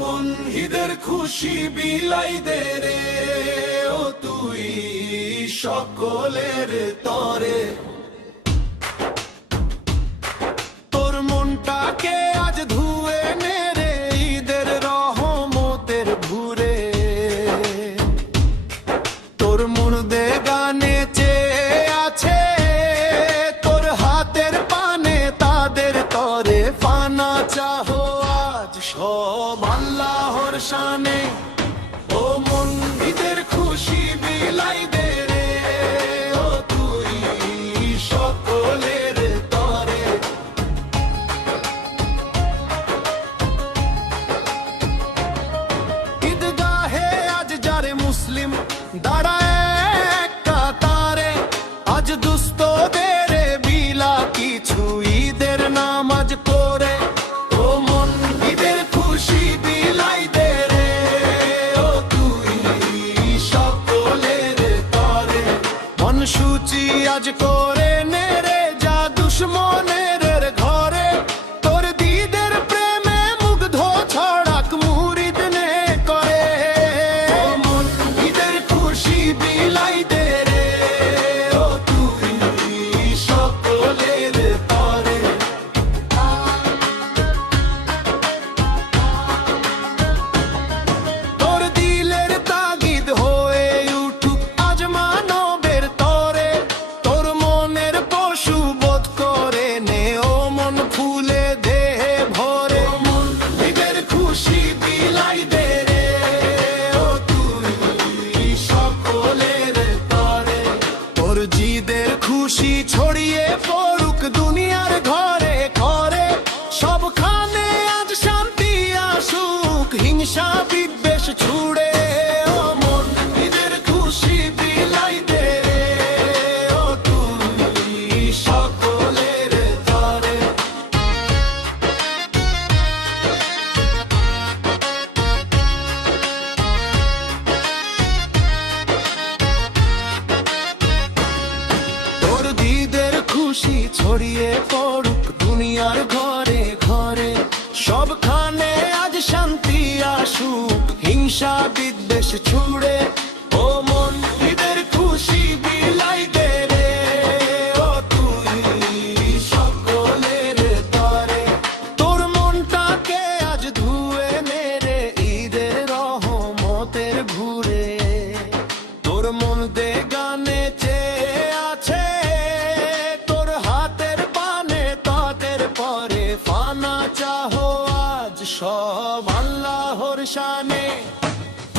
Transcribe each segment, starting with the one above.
মন ঈদের খুশি বিলাই দে রে, ও তুই সকলের তরে। তোর মনটাকে আজ ধুয়ে নে রে, ঈদের রহমতের ভুরে। তোর মুর্দে গানে চেয়ে আছে, তোর হাতের পানে তাদের তরে। ফানা চাহো আজ সব আল্লাহর শানে, ও মন ঈদের খুশি বিলাই দে রে, ও তুই সকলের তরে। ঈদগাহে আজ যারে মুসলিম দাঁড়ায় এক কাতারে, আজ দুস্থদের বিলা কিছু ঈদের নামাজ পড়ে। ও মন ঈদের খুশি বিলাই দে রে, ও তুই সকলের তরে। মন সূচি আজ করে নে রে, যা দুশ্মনের ঘরে। তোর দিদের প্রেমে মুগ্ধ ছড়াক মুরিদ নে করে। ও মন ঈদের খুশি বিলাই দে রে, ও তুই সকলের তরে। তোর দিলের তাগিদ হয়ে উঠুক আজ মানবের তরে। তোর মনের পশু বোধ করে নে, ও মন ফুলে দেহে ভরে। মন ঈদের খুশি বিলাই দে রে, ও তুই সকলের তরে। তোর জিদের খুশি ছড়িয়ে পড়ুক দুনিয়ার ঘরে ঘরে। সবখানে আজ শান্তি আসুক, হিংসা বিদ্বেষ ছুড়ে। ও মন ঈদের খুশি বিলাই দে রে, ও তুই সকলের তরে। তোর ঈদের খুশি ছড়িয়ে পড়ুক দুনিয়ার ঘরে ঘরে। সবখানে আজ শান্তি আসুক, হিংসা বিদ্বেষ ছুড়ে। ও মন ঈদের খুশি বিলাই দে রে, ও তুই সকলের তরে। তোর মনটাকে আজ ধুয়ে নে রে, ঈদের রহমতের ভুরে। তোর মন দে গানে চেয়ে আছে, তোর হাতের পানে তাদের পরে। ফানা চাহো আজ সব আল্লাহর শানে,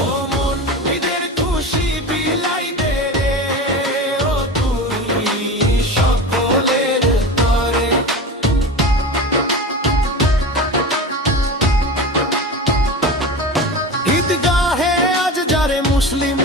ও মন ঈদের খুশি বিলাই দে রে, ও তুই সকলের তরে। ঈদগাহে আজ যারে মুসলিম